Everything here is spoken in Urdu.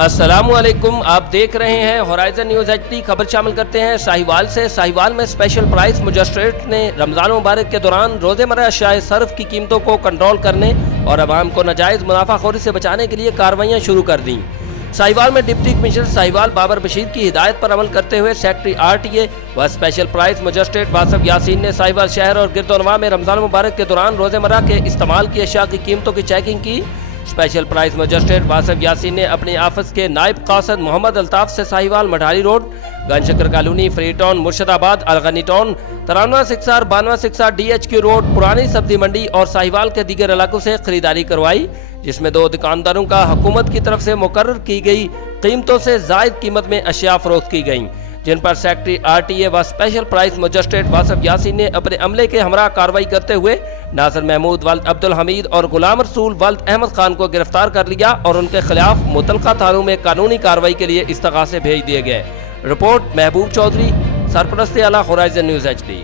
السلام علیکم، آپ دیکھ رہے ہیں ہورائزن نیوز ایچ ڈی۔ خبر شامل کرتے ہیں ساہیوال سے۔ ساہیوال میں اسپیشل پرائس مجسٹریٹ نے رمضان مبارک کے دوران روزمرہ اشیاء صرف کی قیمتوں کو کنٹرول کرنے اور عوام کو ناجائز منافع خوری سے بچانے کے لیے کارروائیاں شروع کر دیں۔ ساہیوال میں ڈپٹی کمشنر ساہیوال بابر بشیر کی ہدایت پر عمل کرتے ہوئے سیکٹری RTA و special price magistrate Wasif Yasin نے ساہیوال شہر اور گرد و نواح میں رمضان مبارک کے دوران روزمرہ کے استعمال کی اشیاء کی قیمتوں کی چیکنگ کی۔ Special price magistrate Wasif Yasin نے اپنی آفس کے نائب قاصد محمد الطاف سے ساہیوال مٹھاری روڈ، گن شکر کالونی، فری ٹاؤن، مرشد آباد، الغنی ٹاؤن، 93 سکسار 92 سکسار DHQ روڈ، پرانی سبزی منڈی اور ساہیوال کے دیگر علاقوں سے خریداری کروائی، جس میں 2 دکانداروں کا حکومت کی طرف سے مقرر کی گئی قیمتوں سے زائد قیمت میں اشیاء فروخت کی گئیں، جن پر سیکٹری RTA و special price magistrate Wasif Yasin نے اپنے عملے کے ہمراہ کارروائی کرتے ہوئے ناصر محمود ولد عبدالحمید اور غلام رسول ولد احمد خان کو گرفتار کر لیا اور ان کے خلاف متعلقہ تھانوں میں قانونی کارروائی کے لیے استغاثے بھیج دیے گئے۔ رپورٹ محبوب چودھری، سرپرست اعلیٰ ہورائزن نیوز ایچ ڈی۔